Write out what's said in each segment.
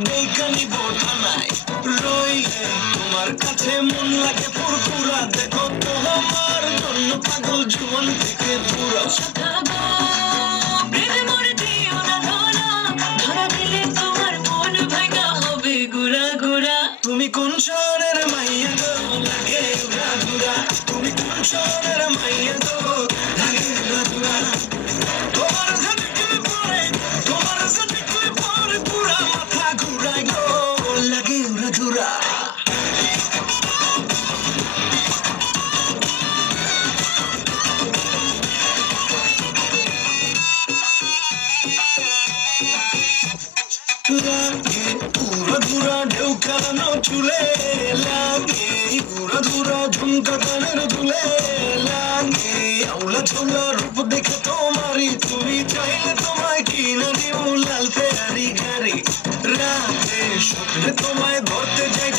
দেখানি বোঠানায় রইলে তোমার কাছে মন লাগে ফুরফুরা। দেখো তোমার জন্য পাগল জীবন থেকে পুরা তুমি কোন শহরের মাইয়া গো? লাগে তুমি কোন শহরের মাইয়া গো? উড়া দুরা ঢেউ খেলানো চুলে লাগে। উড়া দুরা ঝুমকা কানের ঝুলে লাগে। আউলা ছোলা রূপ দেখে তোমারি তুমি চাইলে তোমায় কিনে নিউ লাল ফেয়ারি গাড়ি রাতে স্বপ্নে তোমায় ধরতে যাই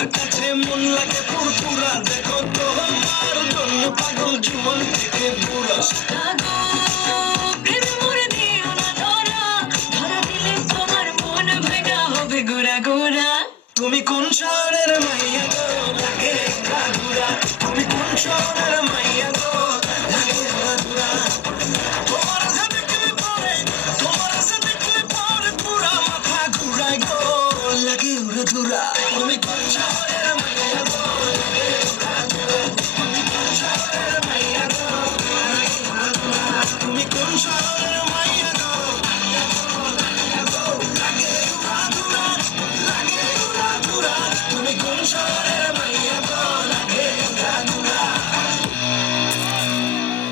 তোমার কাছে মন লাগে পুরপুরা। দেখো তোমার জন্য পাগল জীবন থেকে পুরা। মন তুমি কোন শহরের মাইয়া গো লাগে? Ragura, Ragura, Ragura, Ragura, Ragura, Ragura, Ragura, Ragura, Ragura,